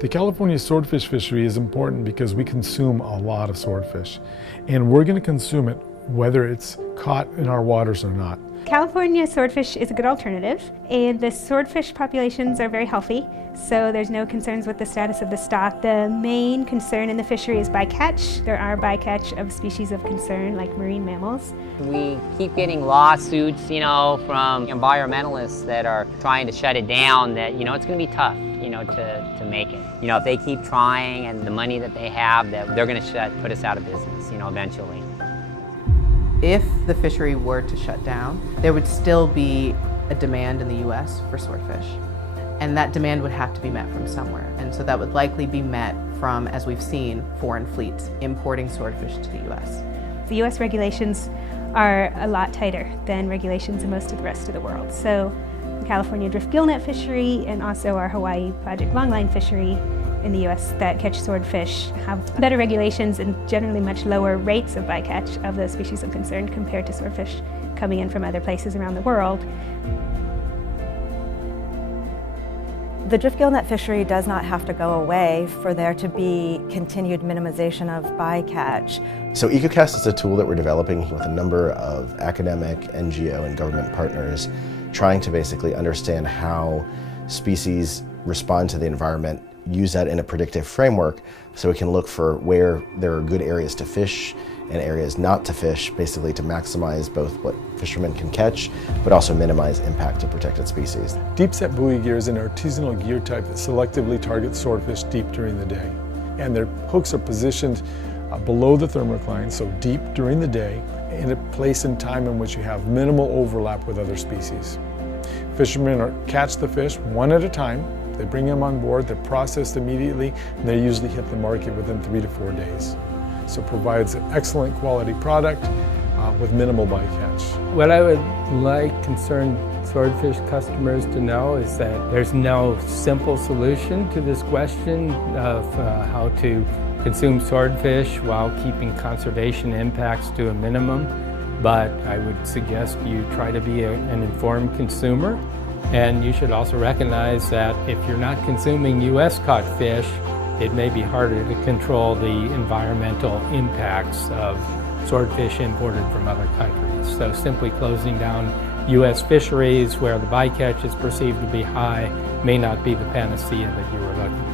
The California swordfish fishery is important because we consume a lot of swordfish, and we're going to consume it whether it's caught in our waters or not. California swordfish is a good alternative, and the swordfish populations are very healthy, so there's no concerns with the status of the stock. The main concern in the fishery is bycatch. There are bycatch of species of concern like marine mammals. We keep getting lawsuits, from environmentalists that are trying to shut it down, that, it's going to be tough, to make it. If they keep trying and the money that they have, that they're going to put us out of business, eventually. If the fishery were to shut down, there would still be a demand in the U.S. for swordfish. And that demand would have to be met from somewhere. And so that would likely be met from, as we've seen, foreign fleets importing swordfish to the U.S. The U.S. regulations are a lot tighter than regulations in most of the rest of the world. So the California drift gillnet fishery and also our Hawaii Project longline fishery in the U.S. that catch swordfish have better regulations and generally much lower rates of bycatch of those species of concern compared to swordfish coming in from other places around the world. The drift gillnet fishery does not have to go away for there to be continued minimization of bycatch. So EcoCast is a tool that we're developing with a number of academic, NGO, and government partners, trying to basically understand how species respond to the environment, use that in a predictive framework so we can look for where there are good areas to fish and areas not to fish, basically to maximize both what fishermen can catch, but also minimize impact to protected species. Deep set buoy gear is an artisanal gear type that selectively targets swordfish deep during the day. And their hooks are positioned below the thermocline, so deep during the day, in a place and time in which you have minimal overlap with other species. Fishermen catch the fish one at a time. They bring them on board, they're processed immediately, and they usually hit the market within 3 to 4 days. So it provides an excellent quality product with minimal bycatch. What I would like concerned swordfish customers to know is that there's no simple solution to this question of how to consume swordfish while keeping conservation impacts to a minimum. But I would suggest you try to be an informed consumer. And you should also recognize that if you're not consuming U.S. caught fish, it may be harder to control the environmental impacts of swordfish imported from other countries. So simply closing down U.S. fisheries where the bycatch is perceived to be high may not be the panacea that you were looking for.